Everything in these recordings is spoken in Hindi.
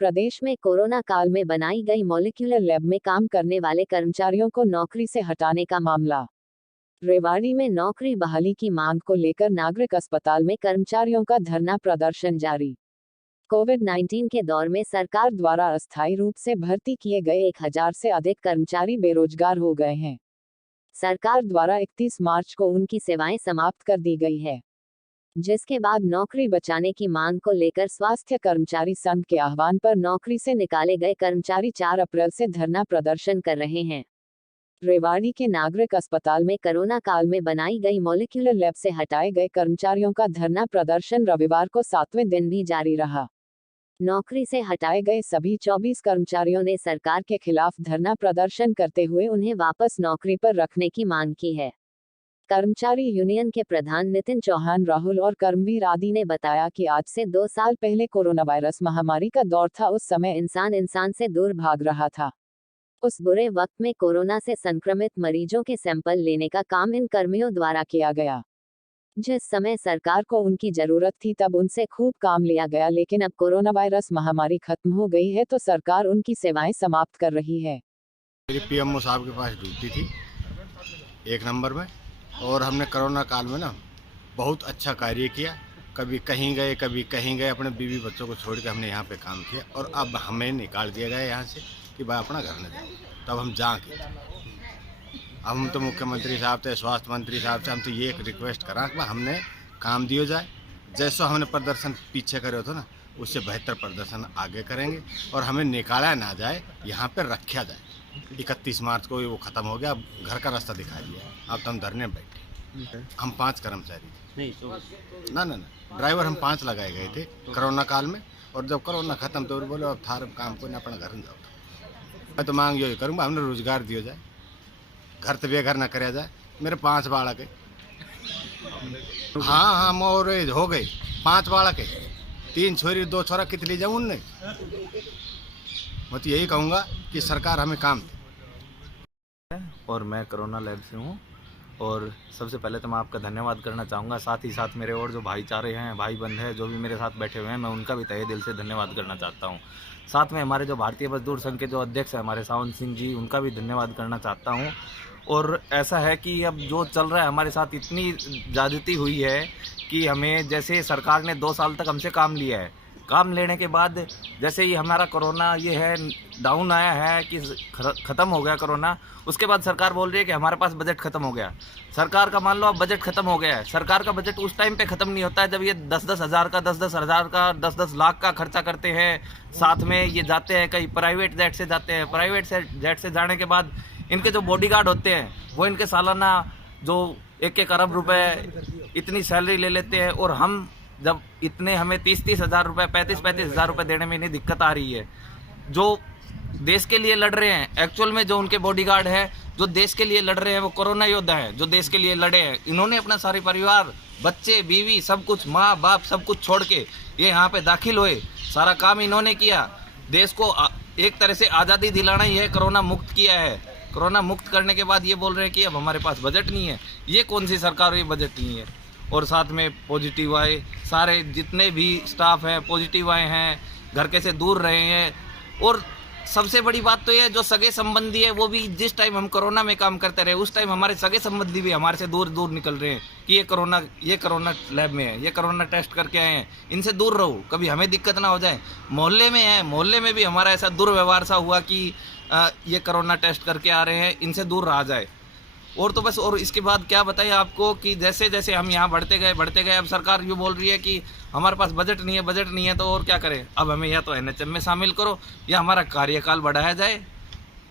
प्रदेश में कोरोना काल में बनाई गई मॉलिक्यूलर लैब में काम करने वाले कर्मचारियों को नौकरी से हटाने का मामला। रेवाड़ी में नौकरी बहाली की मांग को लेकर नागरिक अस्पताल में कर्मचारियों का धरना प्रदर्शन जारी। कोविड-19 के दौर में सरकार द्वारा अस्थायी रूप से भर्ती किए गए 1000 से अधिक कर्मचारी बेरोजगार हो गए हैं। सरकार द्वारा 31 मार्च को उनकी सेवाएं समाप्त कर दी गई है, जिसके बाद नौकरी बचाने की मांग को लेकर स्वास्थ्य कर्मचारी संघ के आह्वान पर नौकरी से निकाले गए कर्मचारी 4 अप्रैल से धरना प्रदर्शन कर रहे हैं। रेवाड़ी के नागरिक अस्पताल में कोरोना काल में बनाई गई मॉलिक्यूलर लैब से हटाए गए कर्मचारियों का धरना प्रदर्शन रविवार को 7वें दिन भी जारी रहा। नौकरी से हटाए गए सभी 24 कर्मचारियों ने सरकार के खिलाफ धरना प्रदर्शन करते हुए उन्हें वापस नौकरी पर रखने की मांग की है। कर्मचारी यूनियन के प्रधान नितिन चौहान, राहुल और कर्मवीर आदि ने बताया कि आज से 2 साल पहले कोरोना वायरस महामारी का दौर था। उस समय इंसान से दूर भाग रहा था। उस बुरे वक्त में कोरोना से संक्रमित मरीजों के सैंपल लेने का काम इन कर्मियों द्वारा किया गया। जिस समय सरकार को उनकी जरूरत थी तब उनसे खूब काम लिया गया, लेकिन अब कोरोना वायरस महामारी खत्म हो गई है तो सरकार उनकी सेवाएं समाप्त कर रही है। मेरी पीएमओ साहब के पास ड्यूटी थी 1 नंबर में, और हमने कोरोना काल में ना बहुत अच्छा कार्य किया। कभी कहीं गए कभी कहीं गए, अपने बीवी बच्चों को छोड़ के हमने यहाँ पे काम किया। और अब हमें निकाल दिया गया यहाँ से कि भाई अपना घर न जाओ। तब हम जाके हम तो मुख्यमंत्री साहब थे, स्वास्थ्य मंत्री साहब से हम तो ये एक रिक्वेस्ट करा कि हमने काम दिया जाए। जैसा हमने प्रदर्शन पीछे करे थे ना, उससे बेहतर प्रदर्शन आगे करेंगे और हमें निकाला ना जाए, यहाँ पर रखा जाए। 31 मार्च को वो ख़त्म हो गया, अब घर का रास्ता दिखा दिया। अब तो हम धरने बैठे। हम 5 कर्मचारी थे, ना ड्राइवर हम 5 लगाए गए थे कोरोना काल में। और जब कोरोना ख़त्म तो बोले अब थार काम को ना अपना घर में जाओ। मैं तो मांग यही करूँगा, हमने रोजगार दिया जाए, घर तो बेघर ना कराया जाए। मेरे 5 बालक है। हाँ मोर हो गए 5 बालक है, 3 छोरी 2 छोरा, कितनी जाऊँ उनने। मैं तो यही कहूँगा कि सरकार हमें काम दे। और मैं कोरोना लैब से हूँ, और सबसे पहले तो मैं आपका धन्यवाद करना चाहूँगा। साथ ही साथ मेरे और जो भाईचारे हैं, भाई बंद हैं, जो भी मेरे साथ बैठे हुए हैं, मैं उनका भी तहे दिल से धन्यवाद करना चाहता हूँ। साथ में हमारे जो भारतीय मजदूर संघ के जो अध्यक्ष हैं हमारे सावन सिंह जी, उनका भी धन्यवाद करना चाहता हूँ। और ऐसा है कि अब जो चल रहा है हमारे साथ, इतनी ज़्यादती हुई है कि हमें, जैसे सरकार ने 2 साल तक हमसे काम लिया है, काम लेने के बाद जैसे ही हमारा कोरोना ये है डाउन आया है कि ख़त्म हो गया कोरोना, उसके बाद सरकार बोल रही है कि हमारे पास बजट ख़त्म हो गया। सरकार का मान लो अब बजट ख़त्म हो गया है। सरकार का बजट उस टाइम पे ख़त्म नहीं होता है जब ये 10-10 हज़ार का, 10-10 हज़ार का, 10-10 लाख का खर्चा करते हैं। साथ में ये जाते हैं कहीं प्राइवेट जेट से जाते हैं। प्राइवेट जेट से जाने के बाद इनके जो बॉडीगार्ड होते हैं वो इनके सालाना जो 1-1 अरब रुपए इतनी सैलरी ले लेते हैं। और हम जब इतने हमें 30-30 हज़ार रुपये, 35-35 हज़ार रुपये देने में इन्हें दिक्कत आ रही है। जो देश के लिए लड़ रहे हैं, एक्चुअल में जो उनके बॉडीगार्ड है, जो देश के लिए लड़ रहे हैं, वो कोरोना योद्धा हैं जो देश के लिए लड़े हैं। इन्होंने अपना सारे परिवार, बच्चे, बीवी, सब कुछ, माँ बाप सब कुछ छोड़ के ये यहाँ पे दाखिल हुए। सारा काम इन्होंने किया। देश को एक तरह से आज़ादी दिलाना ही है, कोरोना मुक्त किया है। कोरोना मुक्त करने के बाद ये बोल रहे हैं कि अब हमारे पास बजट नहीं है। ये कौन सी सरकार हुई, बजट नहीं है। और साथ में पॉजिटिव आए, सारे जितने भी स्टाफ हैं पॉजिटिव आए हैं, घर के से दूर रहे हैं। और सबसे बड़ी बात तो ये, जो सगे संबंधी है वो भी, जिस टाइम हम कोरोना में काम करते रहे उस टाइम हमारे सगे संबंधी भी हमारे से दूर दूर निकल रहे हैं कि ये कोरोना लैब में है, ये कोरोना टेस्ट करके आए हैं, इनसे दूर रहो, कभी हमें दिक्कत ना हो जाए। मोहल्ले में है, मोहल्ले में भी हमारा ऐसा दुर्व्यवहार सा हुआ कि ये कोरोना टेस्ट करके आ रहे हैं, इनसे दूर रहा जाए। और तो बस, और इसके बाद क्या बताइए आपको कि जैसे जैसे हम यहाँ बढ़ते गए, अब सरकार यूँ बोल रही है कि हमारे पास बजट नहीं है, तो और क्या करें। अब हमें या तो NHM में शामिल करो या हमारा कार्यकाल बढ़ाया जाए।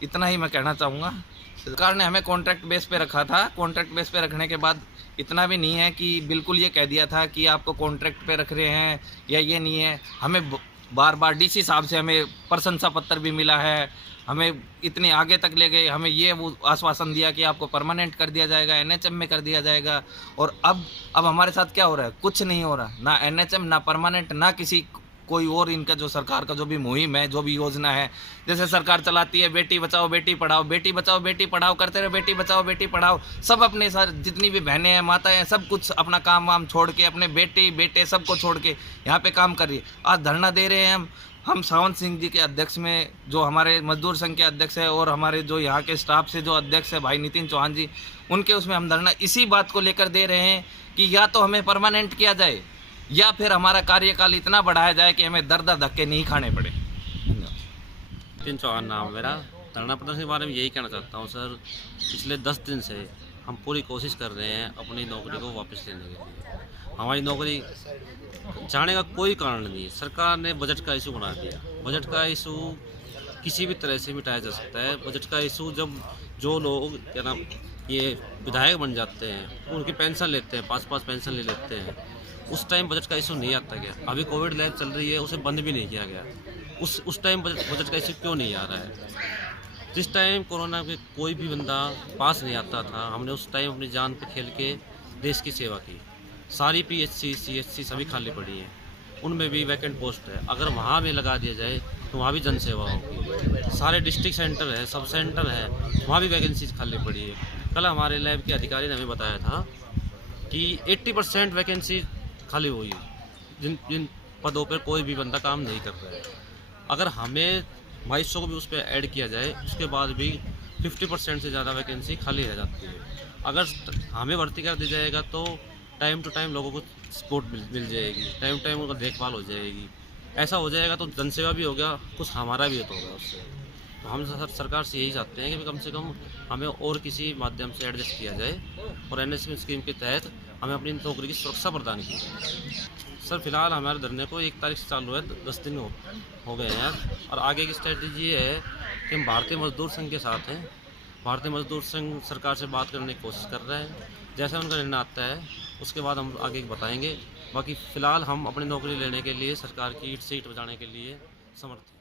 इतना ही मैं कहना चाहूँगा। सरकार ने हमें कॉन्ट्रैक्ट बेस पे रखा था। कॉन्ट्रैक्ट बेस पे रखने के बाद इतना भी नहीं है कि बिल्कुल ये कह दिया था कि आपको कॉन्ट्रैक्ट पे रख रहे हैं या ये नहीं है। हमें बार बार DC साहब से हमें प्रशंसा पत्र भी मिला है, हमें इतने आगे तक ले गए, हमें ये वो आश्वासन दिया कि आपको परमानेंट कर दिया जाएगा, NHM में कर दिया जाएगा। और अब हमारे साथ क्या हो रहा है, कुछ नहीं हो रहा, ना NHM, ना परमानेंट, ना किसी कोई और इनका जो सरकार का जो भी मुहिम है, जो भी योजना है। जैसे सरकार चलाती है बेटी बचाओ बेटी पढ़ाओ, बेटी बचाओ बेटी पढ़ाओ करते रहे, बेटी बचाओ बेटी पढ़ाओ। सब अपने सर जितनी भी बहनें हैं, माताएं हैं, सब कुछ अपना काम वाम छोड़ के, अपने बेटे सबको छोड़ के यहाँ पे काम कर रही है। आज धरना दे रहे हैं हम सावंत सिंह जी के अध्यक्ष में, जो हमारे मजदूर संघ के अध्यक्ष है और हमारे जो यहाँ के स्टाफ से जो अध्यक्ष है भाई नितिन चौहान जी, उनके उसमें हम धरना इसी बात को लेकर दे रहे हैं कि या तो हमें परमानेंट किया जाए या फिर हमारा कार्यकाल इतना बढ़ाया जाए कि हमें दर दर धक्के नहीं खाने पड़े। नितिन चौहान नाम मेरा। धरना प्रदर्शन के बारे में यही कहना चाहता हूँ सर, पिछले 10 दिन से हम पूरी कोशिश कर रहे हैं अपनी नौकरी को वापस लेने के लिए। हमारी नौकरी जाने का कोई कारण नहीं है। सरकार ने बजट का इशू बना दिया। बजट का इशू किसी भी तरह से मिटाया जा सकता है। बजट का इशू जब जो लोग क्या नाम ये विधायक बन जाते हैं, उनकी पेंशन लेते हैं, 5-5 पेंशन ले लेते हैं, उस टाइम बजट का इशू नहीं आता गया। अभी कोविड लैब चल रही है, उसे बंद भी नहीं किया गया। उस टाइम बजट का इशू क्यों नहीं आ रहा है? जिस टाइम कोरोना के कोई भी बंदा पास नहीं आता था, हमने उस टाइम अपनी जान पे खेल के देश की सेवा की। सारी PHC CHC सभी खाली पड़ी हैं, उनमें भी वैकेंट पोस्ट है। अगर वहाँ भी लगा दिया जाए तो वहाँ भी जन सेवा होगी। सारे डिस्ट्रिक्ट सेंटर है, सब सेंटर है, वहाँ भी वैकेंसीज खाली पड़ी है। कल हमारे लैब के अधिकारी ने हमें बताया था कि 80% वैकेंसी खाली हुई है, जिन पदों पर कोई भी बंदा काम नहीं कर रहा है। अगर हमें 2200 को भी उस पर ऐड किया जाए, उसके बाद भी 50% से ज़्यादा वैकेंसी खाली रह जाती है। अगर हमें भर्ती कर दी जाएगा तो टाइम टू टाइम लोगों को सपोर्ट मिल जाएगी, टाइम टाइम उनका देखभाल हो जाएगी। ऐसा हो जाएगा तो जनसेवा भी हो गया, कुछ हमारा भी होगा उससे। तो हम सरकार से यही चाहते हैं कि कम से कम हमें और किसी माध्यम से एडजस्ट किया जाए और NSM स्कीम के तहत हमें अपनी नौकरी की सुरक्षा प्रदान की जाए। सर फिलहाल हमारे धरने को 1 तारीख से चालू है, 10 दिन हो गए हैं और आगे की स्ट्रेटजी ये है कि हम भारतीय मजदूर संघ के साथ हैं। भारतीय मजदूर संघ सरकार से बात करने की कोशिश कर रहा है। जैसा उनका निर्णय आता है उसके बाद हम आगे बताएंगे। बाकी फ़िलहाल हम अपनी नौकरी लेने के लिए सरकार की ईंट से ईंट बजाने के लिए समर्थ हैं।